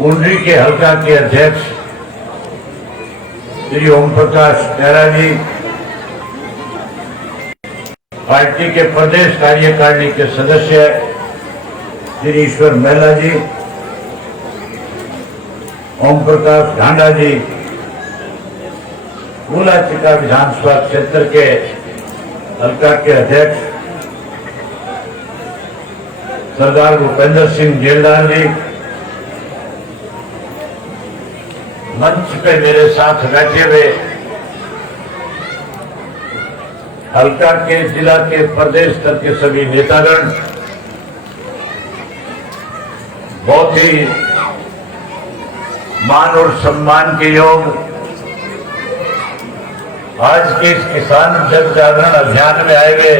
कुंडली के हल्का के अध्यक्ष श्री ओम प्रकाश मेहरा जी, पार्टी के प्रदेश कार्यकारिणी के सदस्य श्री ईश्वर मेहला जी, ओम प्रकाश ढांडा जी, फूलाचिका विधानसभा क्षेत्र के हल्का के अध्यक्ष सरदार भूपेंद्र सिंह जेलदार जी, मंच पे मेरे साथ बैठे हुए हल्का के जिला के प्रदेश स्तर के सभी नेतागण, बहुत ही मान और सम्मान के योग आज के इस किसान जन जागरण अभियान में आए हुए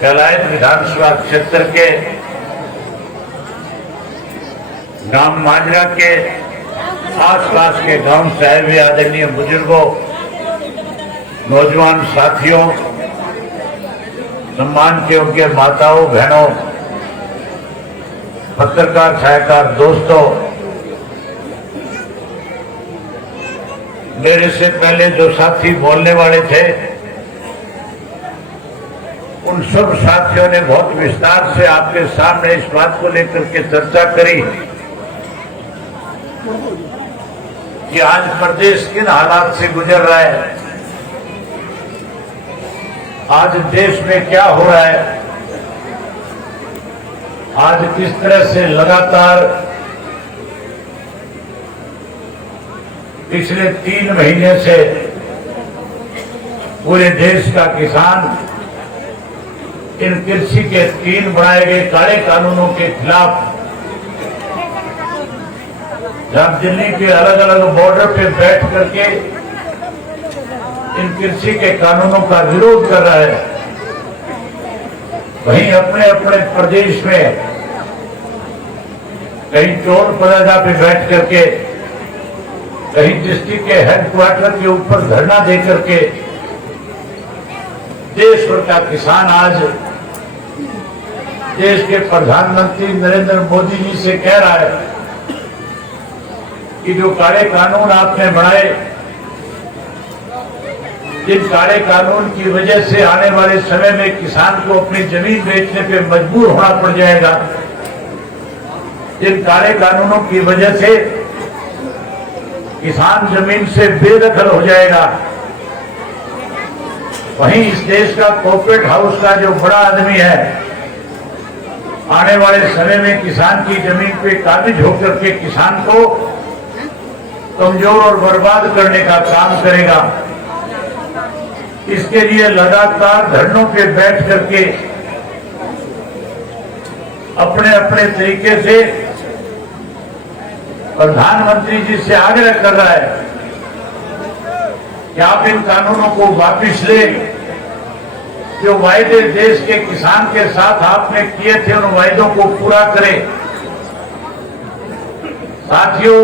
कैलायत विधानसभा क्षेत्र के गांव माजरा के आसपास के गांव से आए हुए आदरणीय बुजुर्गों, नौजवान साथियों, सम्मान के योग्य माताओं, बहनों, पत्रकार छायाकार दोस्तों, मेरे से पहले जो साथी बोलने वाले थे उन सब साथियों ने बहुत विस्तार से आपके सामने इस बात को लेकर के चर्चा करी कि आज प्रदेश किन हालात से गुजर रहा है, आज देश में क्या हो रहा है, आज किस तरह से लगातार पिछले 3 महीने से पूरे देश का किसान इन कृषि के 3 बनाए गए काले कानूनों के खिलाफ जब दिल्ली के अलग अलग बॉर्डर पे बैठ करके इन कृषि के कानूनों का विरोध कर रहा है, वहीं अपने अपने प्रदेश में कहीं टोल प्लाजा पे बैठ करके, कहीं डिस्ट्रिक्ट के हेडक्वार्टर के ऊपर धरना दे करके देश भर का किसान आज देश के प्रधानमंत्री नरेंद्र मोदी जी से कह रहा है कि जो काले कानून आपने बनाए, जिन काले कानून की वजह से आने वाले समय में किसान को अपनी जमीन बेचने पे मजबूर होना पड़ जाएगा, जिन काले कानूनों की वजह से किसान जमीन से बेदखल हो जाएगा, वहीं इस देश का कॉर्पोरेट हाउस का जो बड़ा आदमी है आने वाले समय में किसान की जमीन पे काबिज होकर के किसान को कमजोर और बर्बाद करने का काम करेगा। इसके लिए लगातार धरनों पे बैठ करके अपने अपने तरीके से प्रधानमंत्री जी से आग्रह कर रहा है कि आप इन कानूनों को वापस लें, जो वायदे देश के किसान के साथ आपने किए थे उन वायदों को पूरा करें। साथियों,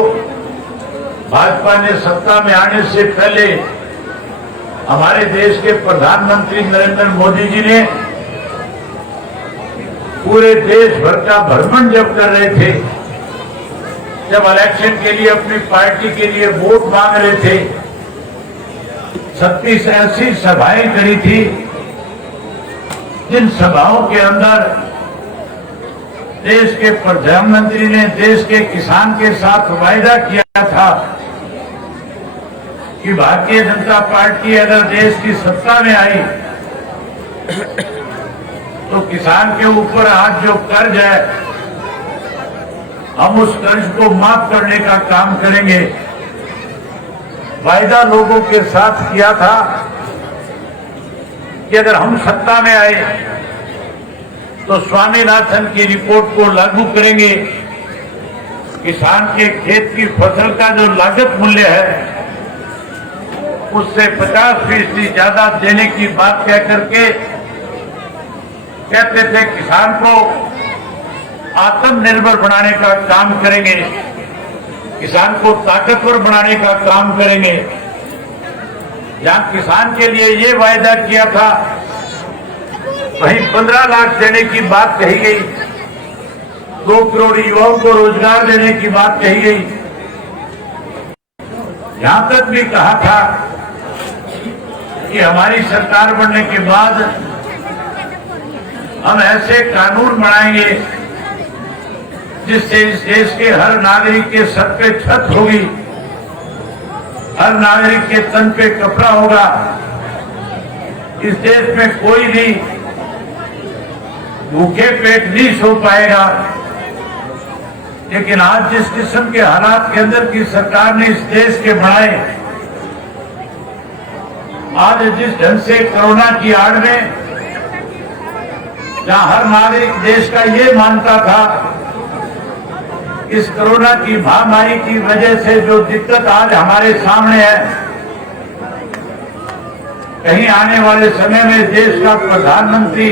भाजपा ने सत्ता में आने से पहले हमारे देश के प्रधानमंत्री नरेंद्र मोदी जी ने पूरे देश भर का भ्रमण जब कर रहे थे, जब इलेक्शन के लिए अपनी पार्टी के लिए वोट मांग रहे थे, 36 ऐसी सभाएं करी थी जिन सभाओं के अंदर देश के प्रधानमंत्री ने देश के किसान के साथ वायदा किया था कि भारतीय जनता पार्टी अगर देश की सत्ता में आई तो किसान के ऊपर आज जो कर्ज है हम उस कर्ज को माफ करने का काम करेंगे। वायदा लोगों के साथ किया था कि अगर हम सत्ता में आए तो स्वामीनाथन की रिपोर्ट को लागू करेंगे, किसान के खेत की फसल का जो लागत मूल्य है उससे 50% ज्यादा देने की बात कह करके कहते थे किसान को आत्मनिर्भर बनाने का काम करेंगे, किसान को ताकतवर बनाने का काम करेंगे। जहां किसान के लिए ये वायदा किया था वहीं 15 लाख देने की बात कही गई। 2 करोड़ युवाओं को रोजगार देने की बात कही गई। यहां तक भी कहा था कि हमारी सरकार बनने के बाद हम ऐसे कानून बनाएंगे जिससे इस देश के हर नागरिक के सर पे छत होगी, हर नागरिक के तन पे कपड़ा होगा। इस देश में कोई भी भूखे पेट नहीं सो पाएगा। लेकिन आज जिस किस्म के हालात के अंदर की सरकार ने इस देश के बनाए, आज जिस ढंग से कोरोना की आड़ में जहां हर नागरिक देश का ये मानता था इस कोरोना की महामारी की वजह से जो दिक्कत आज हमारे सामने है, कहीं आने वाले समय में देश का प्रधानमंत्री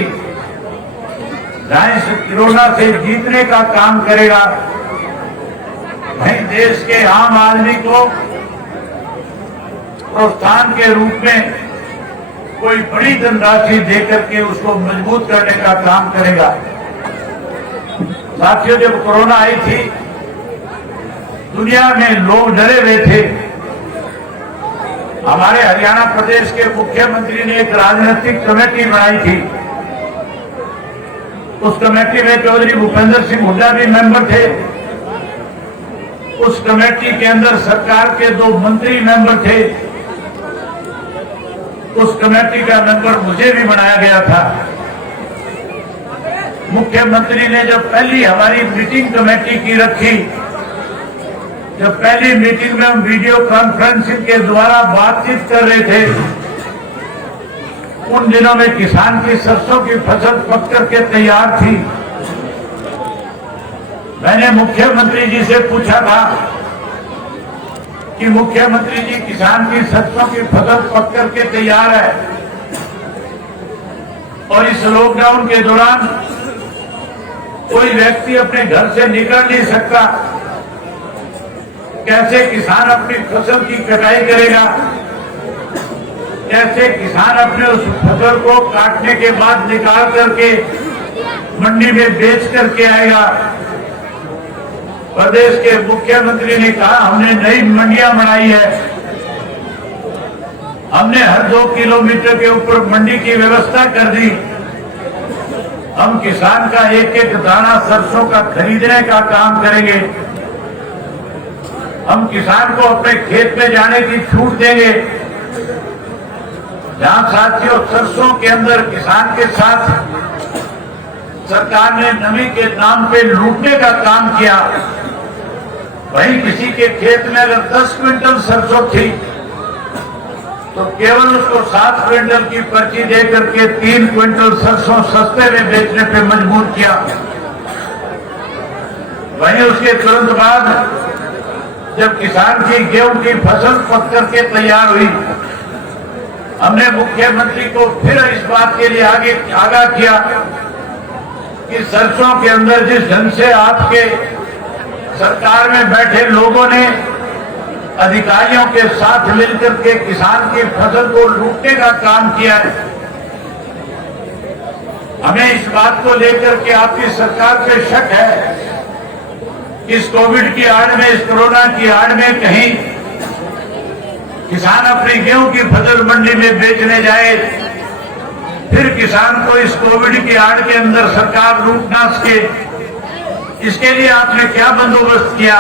जहां इस कोरोना से जीतने का काम करेगा, वहीं देश के आम आदमी को प्रोत्साहन के रूप में कोई बड़ी धनराशि देकर के उसको मजबूत करने का काम करेगा। साथियों, जब कोरोना आई थी दुनिया में लोग डरे हुए थे। हमारे हरियाणा प्रदेश के मुख्यमंत्री ने एक राजनीतिक कमेटी बनाई थी। उस कमेटी में चौधरी भूपेंद्र सिंह हुड्डा भी मेंबर थे। उस कमेटी के अंदर सरकार के 2 मंत्री मेंबर थे। उस कमेटी का मेंबर मुझे भी बनाया गया था। मुख्यमंत्री ने जब पहली हमारी मीटिंग कमेटी की रखी, जब पहली मीटिंग में हम वीडियो कॉन्फ्रेंसिंग के द्वारा बातचीत कर रहे थे, उन दिनों में किसान की सरसों की फसल पक करके तैयार थी। मैंने मुख्यमंत्री जी से पूछा था कि मुख्यमंत्री जी, किसान की सरसों की फसल पक करके तैयार है और इस लॉकडाउन के दौरान कोई व्यक्ति अपने घर से निकल नहीं सकता, कैसे किसान अपनी फसल की कटाई करेगा, कैसे किसान अपने उस फसल को काटने के बाद निकाल करके मंडी में बेच करके आएगा। प्रदेश के मुख्यमंत्री ने कहा, हमने नई मंडियां बनाई है, हमने हर 2 किलोमीटर के ऊपर मंडी की व्यवस्था कर दी। हम किसान का एक एक दाना सरसों का खरीदने का काम करेंगे। हम किसान को अपने खेत में जाने की छूट देंगे। जहां साथियों सरसों के अंदर किसान के साथ सरकार ने नमी के नाम पे लूटने का काम किया, वहीं किसी के खेत में अगर 10 क्विंटल सरसों थी तो केवल उसको 7 क्विंटल की पर्ची दे करके 3 क्विंटल सरसों सस्ते में बेचने पे मजबूर किया। वहीं उसके तुरंत बाद जब किसान की गेहूं की फसल पक करके तैयार हुई, हमने मुख्यमंत्री को फिर इस बात के लिए आगाह किया कि सरसों के अंदर जिस ढंग से आपके सरकार में बैठे लोगों ने अधिकारियों के साथ मिलकर के किसान की फसल को लूटने का काम किया है, हमें इस बात को लेकर के आपकी सरकार पे शक है कि इस कोविड की आड़ में, इस कोरोना की आड़ में कहीं किसान अपनी गेहूं की फसल मंडी में बेचने जाए, फिर किसान को इस कोविड की आड़ के अंदर सरकार लूट ना सके। इसके लिए आपने क्या बंदोबस्त किया?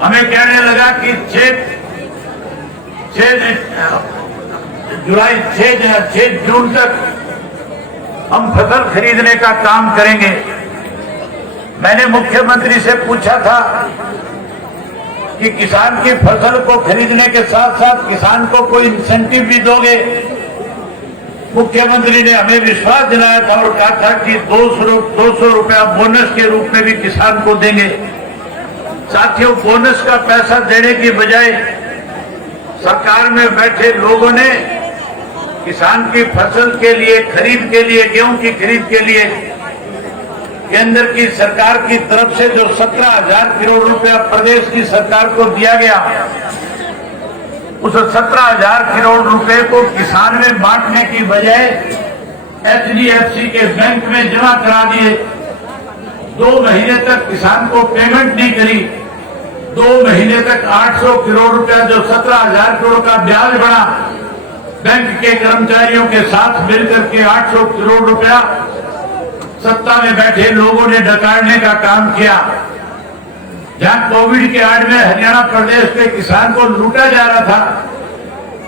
हमें कहने लगा कि 6 जून तक हम फसल खरीदने का काम करेंगे। मैंने मुख्यमंत्री से पूछा था कि किसान की फसल को खरीदने के साथ साथ किसान को कोई इंसेंटिव भी दोगे? मुख्यमंत्री ने हमें विश्वास दिलाया था और कहा था कि 200 रुपया बोनस के रूप में भी किसान को देंगे। साथियों, बोनस का पैसा देने की बजाय सरकार में बैठे लोगों ने किसान की फसल के लिए, खरीद के लिए, गेहूं की खरीद के लिए केंद्र की सरकार की तरफ से जो 17,000 करोड़ रुपया प्रदेश की सरकार को दिया गया, उस 17,000 करोड़ रुपए को किसान में बांटने की बजाय HDFC के बैंक में जमा करा दिए। 2 महीने तक किसान को पेमेंट नहीं करी, 2 महीने तक 800 करोड़ रुपया जो 17,000 करोड़ का ब्याज बढ़ा, बैंक के कर्मचारियों के साथ मिलकर के 800 करोड़ रुपया सत्ता में बैठे लोगों ने डकारने का काम किया। जहां कोविड के आड़ में हरियाणा प्रदेश के किसान को लूटा जा रहा था,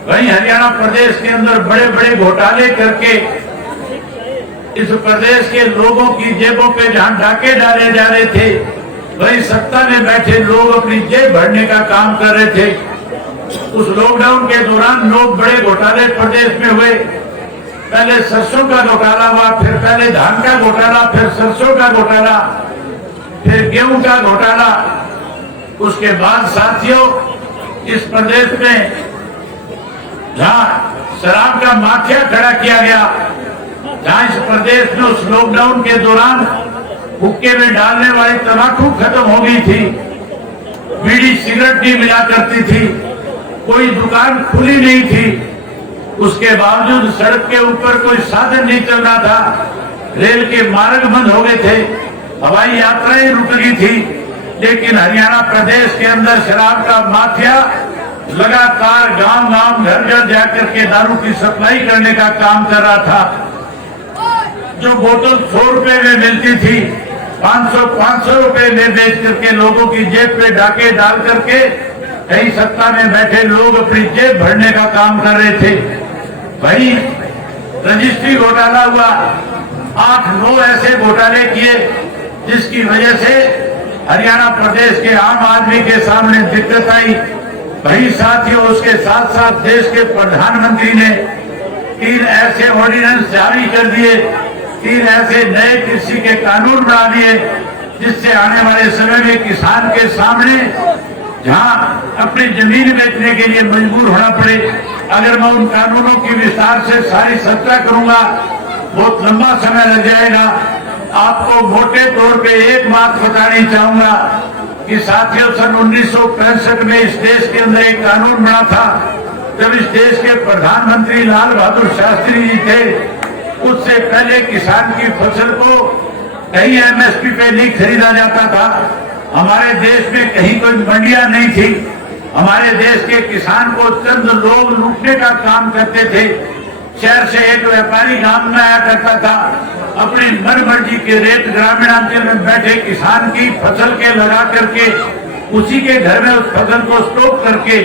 वहीं हरियाणा प्रदेश के अंदर बड़े बड़े घोटाले करके इस प्रदेश के लोगों की जेबों पे जहां डाके डाले जा रहे थे, वहीं सत्ता में बैठे लोग अपनी जेब भरने का काम कर रहे थे। उस लॉकडाउन के दौरान लोग बड़े घोटाले प्रदेश में हुए। पहले सरसों का घोटाला हुआ, फिर पहले धान का घोटाला, फिर सरसों का घोटाला, फिर गेहूं का घोटाला। उसके बाद साथियों, इस प्रदेश में जहां शराब का माफिया खड़ा किया गया, जहां इस प्रदेश में उस लॉकडाउन के दौरान हुक्के में डालने वाली तंबाकू खत्म हो गई थी, बीड़ी सिगरेट नहीं मिला करती थी, कोई दुकान खुली नहीं थी, उसके बावजूद सड़क के ऊपर कोई साधन नहीं चल रहा था, रेल के मार्ग बंद हो गए थे, हवाई यात्राएं रुक गई थी, लेकिन हरियाणा प्रदेश के अंदर शराब का माफिया लगातार गांव-गांव, घर-घर जाकर के दारू की सप्लाई करने का काम कर रहा था। जो बोतल 100 रुपए में मिलती थी, 500 रुपए में बेच करके लोगों की जेब पे डाके डाल करके कई सत्ता में बैठे लोग अपनी जेब भरने का काम कर रहे थे। वही रजिस्ट्री घोटाला हुआ, 8-9 ऐसे घोटाले किए जिसकी वजह से हरियाणा प्रदेश के आम आदमी के सामने दिक्कत आई। वही साथियों, उसके साथ साथ देश के प्रधानमंत्री ने 3 ऐसे ऑर्डिनेंस जारी कर दिए, 3 ऐसे नए कृषि के कानून बना दिए, जिससे आने वाले समय में किसान के सामने जहां अपनी जमीन बेचने के लिए मजबूर होना पड़े। अगर मैं उन कानूनों की विस्तार से सारी चर्चा करूंगा, बहुत लंबा समय लग जाएगा। आपको मोटे तौर पे एक बात बतानी चाहूंगा कि साथियों, सन 1965 में इस देश के अंदर एक कानून बना था, जब इस देश के प्रधानमंत्री लाल बहादुर शास्त्री जी थे। उससे पहले किसान की फसल को कहीं एमएसपी पे नहीं खरीदा जाता था। हमारे देश में कहीं कोई मंडियां नहीं थी। हमारे देश के किसान को चंद लोग लूटने का काम करते थे। शहर से एक व्यापारी गांव में आया करता था, अपनी मन मर्जी के रेट ग्रामीणांचल में बैठे किसान की फसल के लगा करके उसी के घर में उस फसल को स्टॉक करके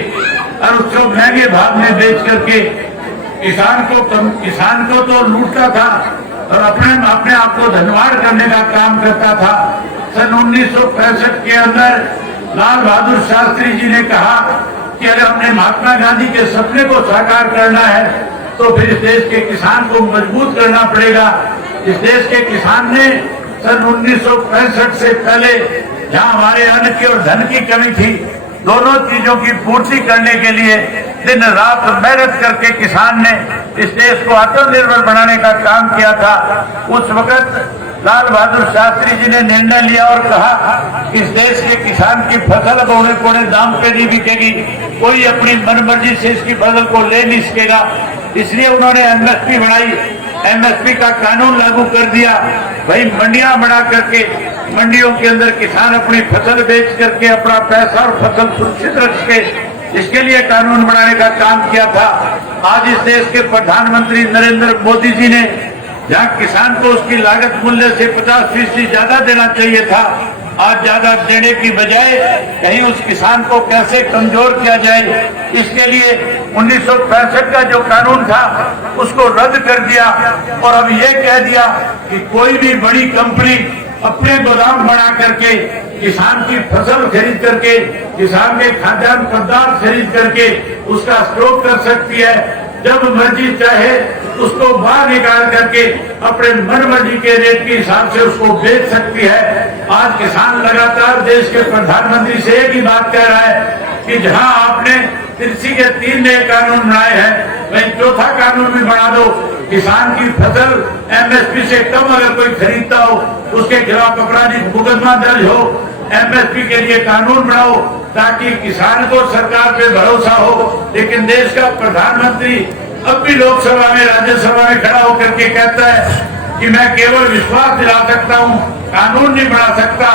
और उसको महंगे भाव में बेच करके किसान को तो लूटता था और अपने आप को धनवान करने का काम करता था। सन 1965 के अंदर लाल बहादुर शास्त्री जी ने कहा कि अगर हमने महात्मा गांधी के सपने को साकार करना है तो फिर इस देश के किसान को मजबूत करना पड़ेगा। इस देश के किसान ने सन 1965 से पहले जहां हमारे अन्न की और धन की कमी थी, दोनों चीजों की पूर्ति करने के लिए दिन रात मेहनत करके किसान ने इस देश को आत्मनिर्भर बनाने का काम किया था। उस वक्त लाल बहादुर शास्त्री जी ने निर्णय लिया और कहा इस देश के किसान की फसल पौने पौने दाम पे नहीं बिकेगी, कोई अपनी मनमर्जी से इसकी फसल को ले नहीं सकेगा। इसलिए उन्होंने एमएसपी बढ़ाई, एमएसपी का कानून लागू कर दिया। भाई मंडियां बना करके मंडियों के अंदर किसान अपनी फसल बेच करके अपना पैसा और फसल सुरक्षित रख सके, इसके लिए कानून बनाने का काम किया था। आज इस देश के प्रधानमंत्री नरेंद्र मोदी जी ने जहां किसान को उसकी लागत मूल्य से 50% ज्यादा देना चाहिए था, आज ज्यादा देने की बजाय कहीं उस किसान को कैसे कमजोर किया जाए, इसके लिए 1965 का जो कानून था उसको रद्द कर दिया और अब ये कह दिया कि कोई भी बड़ी कंपनी अपने गोदाम बना करके किसान की फसल खरीद करके, किसान के खाद्यान्न पदार्थ खरीद करके उसका स्टॉक कर सकती है, जब मर्जी चाहे उसको बाहर निकाल करके अपने मन मर्जी के रेट के हिसाब से उसको बेच सकती है। आज किसान लगातार देश के प्रधानमंत्री से एक ही बात कह रहा है कि जहां आपने कृषि के 3 नए कानून बनाए हैं, वही 4था कानून भी बना दो। किसान की फसल एमएसपी से कम अगर कोई खरीदता हो उसके खिलाफ अपराधिक मुकदमा दर्ज हो, एमएसपी के लिए कानून बनाओ ताकि किसान को सरकार पे भरोसा हो। लेकिन देश का प्रधानमंत्री अब भी लोकसभा में राज्यसभा में खड़ा होकर के कहता है कि मैं केवल विश्वास दिला सकता हूं, कानून नहीं बना सकता।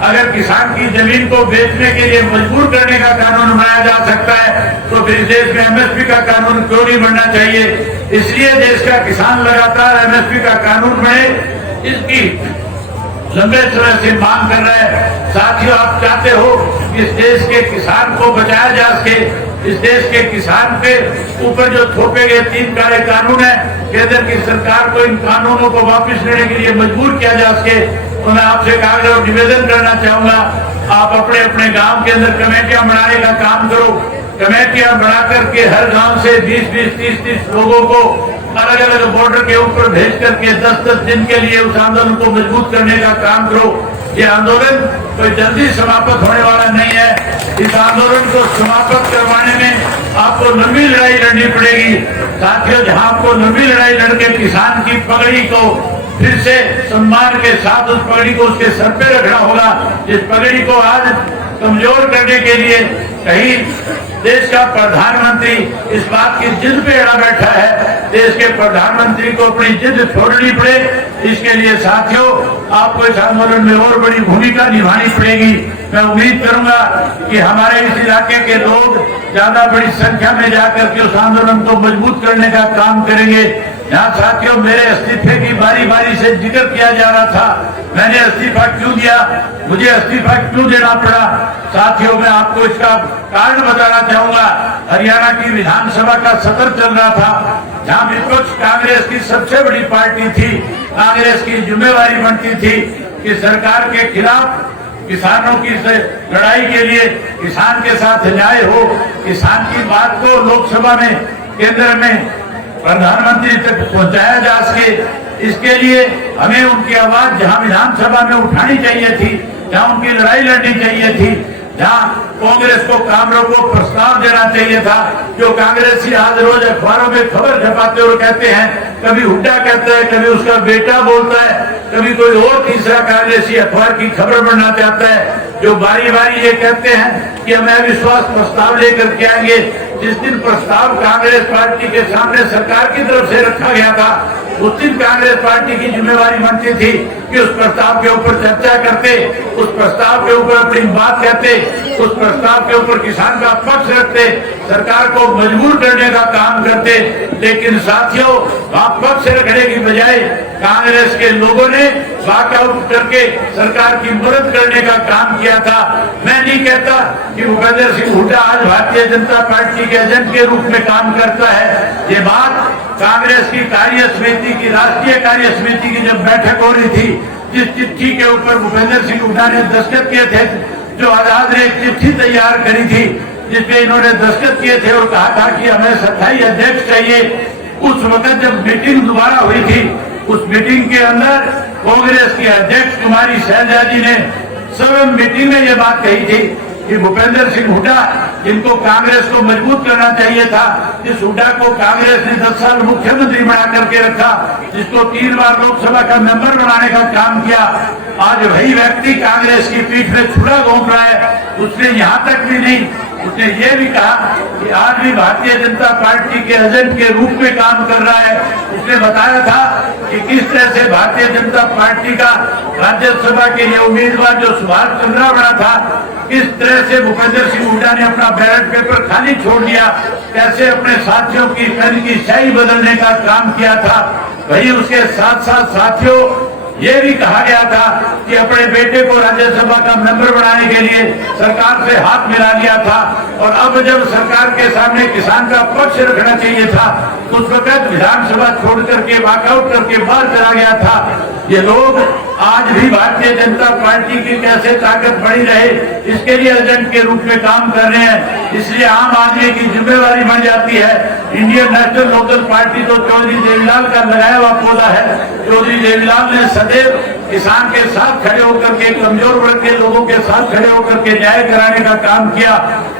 अगर किसान की जमीन को बेचने के लिए मजबूर करने का कानून बनाया जा सकता है तो फिर देश में एमएसपी का कानून क्यों नहीं बनना चाहिए। इसलिए देश का किसान लगातार एमएसपी का कानून बने, इसकी लंबे समय से मांग कर रहे हैं। साथियों, आप चाहते हो कि इस देश के किसान को बचाया जा सके, इस देश के किसान पे ऊपर जो थोपे गए 3 काले कानून है, केंद्र की सरकार को इन कानूनों को वापस लेने के लिए मजबूर किया जा सके, तो मैं आपसे एक आग्रह और निवेदन करना चाहूंगा, आप अपने अपने गांव के अंदर कमेटियां बनाने का काम करो। कमेटियां बना करके हर गांव से 20-20, 30-30 लोगों को अलग अलग बॉर्डर के ऊपर भेज करके 10-10 दिन के लिए उस आंदोलन को मजबूत करने का काम करो। ये आंदोलन कोई जल्दी समाप्त होने वाला नहीं है। इस आंदोलन को समाप्त करवाने में आपको लंबी लड़ाई लड़नी पड़ेगी। साथियों, जहां आपको लंबी लड़ाई लड़के किसान की पगड़ी को फिर से सम्मान के साथ उस पगड़ी को उसके सर पे रखना होगा। इस पगड़ी को आज कमजोर करने के लिए कहीं देश का प्रधानमंत्री इस बात की जिद पे अड़ा बैठा है, देश के प्रधानमंत्री को अपनी जिद छोड़नी पड़े। इसके लिए साथियों, आपको इस आंदोलन में और बड़ी भूमिका निभानी पड़ेगी। मैं उम्मीद करूंगा कि हमारे इस इलाके के लोग ज्यादा बड़ी संख्या में जाकर के उस आंदोलन को मजबूत करने का काम करेंगे। यहाँ साथियों, मेरे इस्तीफे की बारी बारी से जिक्र किया जा रहा था, मैंने इस्तीफा क्यों दिया, मुझे इस्तीफा क्यों देना पड़ा। साथियों, मैं आपको इसका कारण बताना चाहूंगा। हरियाणा की विधानसभा का सत्र चल रहा था, जहां विपक्ष कांग्रेस की सबसे बड़ी पार्टी थी। कांग्रेस की जिम्मेवारी बनती थी कि सरकार के खिलाफ किसानों की लड़ाई के लिए किसान के साथ न्याय हो, किसान की बात को लोकसभा में, केंद्र में प्रधानमंत्री तक पहुंचाया जा सके। इसके लिए हमें उनकी आवाज जहां विधानसभा में उठानी चाहिए थी, जहां उनकी लड़ाई लड़नी चाहिए थी, जहां कांग्रेस को काम रोको प्रस्ताव देना चाहिए था। जो कांग्रेसी आज रोज अखबारों में खबर छपाते और कहते हैं, कभी हुड्डा कहता है, कभी उसका बेटा बोलता है, कभी कोई और तीसरा कांग्रेसी अखबार की खबर बनना चाहता है, जो बारी बारी ये कहते हैं कि हम अविश्वास प्रस्ताव लेकर के आएंगे। जिस दिन प्रस्ताव कांग्रेस पार्टी के सामने सरकार की तरफ से रखा गया था, उस दिन कांग्रेस पार्टी की जिम्मेवारी बनती थी कि उस प्रस्ताव के ऊपर चर्चा करते, उस प्रस्ताव के ऊपर अपनी बात कहते, उस प्रस्ताव के ऊपर किसान का पक्ष रखते, सरकार को मजबूर करने का काम करते। लेकिन साथियों, वहां पक्ष रखने की बजाय कांग्रेस के लोगों ने वॉकआउट करके सरकार की मदद करने का काम किया था। मैं नहीं कहता कि भूपेंद्र सिंह हुड्डा आज भारतीय जनता पार्टी के एजेंट के रूप में काम करता है। ये बात कांग्रेस की कार्य समिति की, राष्ट्रीय कार्य समिति की जब बैठक हो रही थी, जिस चिट्ठी के ऊपर भूपेंद्र सिंह हुड्डा ने दस्तखत किए थे, जो आजाद ने एक चिट्ठी तैयार करी थी जिसमें इन्होंने दस्तखत किए थे और कहा था कि हमें स्थायी अध्यक्ष चाहिए। उस वक्त जब मीटिंग दोबारा हुई थी, उस मीटिंग के अंदर कांग्रेस की अध्यक्ष कुमारी शैलजा जी ने सब मीटिंग में ये बात कही थी कि भूपेंद्र सिंह हुड्डा, जिनको कांग्रेस को मजबूत करना चाहिए था, जिस हुड्डा को कांग्रेस ने 10 साल मुख्यमंत्री बना करके रखा, जिसको 3 बार लोकसभा का मेंबर बनाने का काम किया, आज वही व्यक्ति कांग्रेस की पीठ में छुरा घोंप रहा है। उसने यहाँ तक भी नहीं, उसने ये भी कहा कि आज भी भारतीय जनता पार्टी के एजेंट के रूप में काम कर रहा है। उसने बताया था कि किस तरह से भारतीय जनता पार्टी का राज्यसभा के लिए उम्मीदवार जो सुभाष चंद्रा बना था, किस तरह से भूपेंद्र सिंह हुड्डा ने अपना बैलेट पेपर खाली छोड़ दिया, कैसे अपने साथियों की पेन की स्याही बदलने का काम किया था। वही उसके साथ साथ साथियों, ये भी कहा गया था कि अपने बेटे को राज्यसभा का मेंबर बनाने के लिए सरकार से हाथ मिला लिया था, और अब जब सरकार के सामने किसान का पक्ष रखना चाहिए था, उस वक्त विधानसभा छोड़ करके वॉकआउट करके बाहर चला गया था। ये लोग आज भी भारतीय जनता पार्टी की कैसे ताकत बढ़ी रहे, इसके लिए एजेंट के रूप में काम कर रहे हैं। इसलिए आम आदमी की जिम्मेवारी बन जाती है। इंडियन नेशनल लोकल पार्टी तो चौधरी देवीलाल का लगाया हुआ पौधा है। चौधरी देवीलाल ने सदैव किसान के साथ खड़े होकर के, कमजोर वर्ग के लोगों के साथ खड़े होकर के न्याय कराने का काम किया।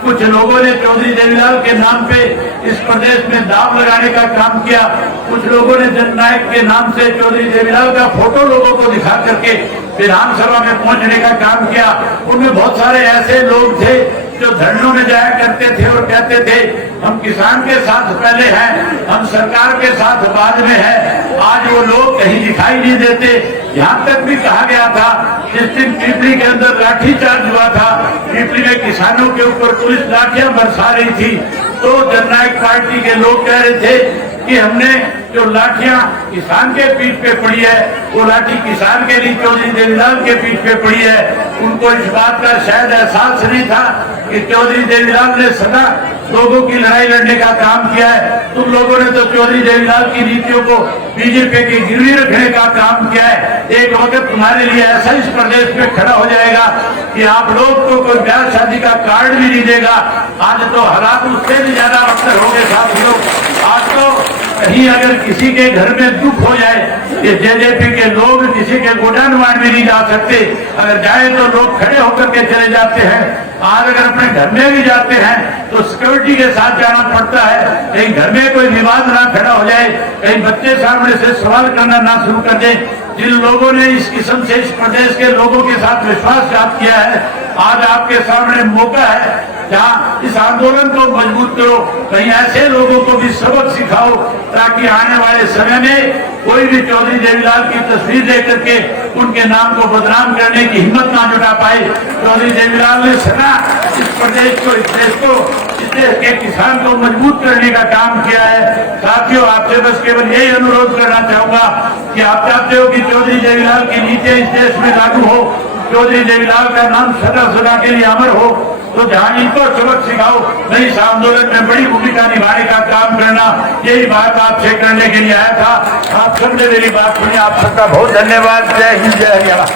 कुछ लोगों ने चौधरी देवीलाल के नाम पे इस प्रदेश में दाव लगाने का काम किया। कुछ लोगों ने जननायक के नाम से चौधरी देवीलाल का फोटो लोगों को दिखा करके विधानसभा में पहुंचने का काम किया। उनमें बहुत सारे ऐसे लोग थे जो धरनों में जाया करते थे और कहते थे हम किसान के साथ पहले हैं, हम सरकार के साथ बाद में है, आज वो लोग कहीं दिखाई नहीं देते। यहाँ तक भी कहा गया था जिस दिन पीपली के अंदर लाठीचार्ज हुआ था, पीपली में किसानों के ऊपर पुलिस लाठियां बरसा रही थी, तो जननायक पार्टी के लोग कह रहे थे कि हमने जो लाठियां किसान के पीठ पे पड़ी है वो लाठी किसान के लिए चौधरी देवीलाल के पीठ पे पड़ी है। उनको इस बात का शायद एहसास नहीं था कि चौधरी देवीलाल ने सदा लोगों की लड़ाई लड़ने का काम किया है। तुम लोगों ने तो चौधरी देवीलाल की नीतियों को बीजेपी की गिरवी रखने का काम किया है। एक वक्त तुम्हारे लिए ऐसा इस प्रदेश में खड़ा हो जाएगा कि आप लोग को कोई ब्याह शादी का कार्ड भी नहीं देगा। आज तो हालात उससे भी ज्यादा अवसर हो गए साथियों। आज तो कहीं अगर किसी के घर में दुख हो जाए, ये जेजेपी के लोग किसी के गोडाउन में नहीं जा सकते, अगर जाए तो लोग खड़े होकर के चले जाते हैं। आज अगर अपने घर में भी जाते हैं तो सिक्योरिटी के साथ जाना पड़ता है, कहीं घर में कोई विवाद ना खड़ा हो जाए, कहीं बच्चे सामने से सवाल करना ना शुरू कर दे। जिन लोगों ने इस किस्म से इस प्रदेश के लोगों के साथ विश्वासघात किया है, आज आपके सामने मौका है जहाँ इस आंदोलन को मजबूत करो, कहीं ऐसे लोगों को भी सबक सिखाओ ताकि आने वाले समय में कोई भी चौधरी देवीलाल की तस्वीर देख करके उनके नाम को बदनाम करने की हिम्मत ना जुटा पाए। चौधरी देवीलाल ने सदा इस प्रदेश को, इस देश को, इस देश के किसान को मजबूत करने का काम किया है। साथियों, आपसे बस केवल यही अनुरोध करना चाहूंगा कि आप चाहते हो कि चौधरी देवीलाल की नीतियां इस देश में लागू हो, चौधरी देवीलाल का नाम सदा सदा के लिए अमर हो, तो जहाँ इनको सबक सिखाओ, नहीं इस आंदोलन में बड़ी भूमिका निभाने का काम करना, यही बात आपसे करने के लिए आया था। आप सबने मेरी बात सुनी, आप सबका बहुत धन्यवाद। जय हिंद, जय हरियाणा।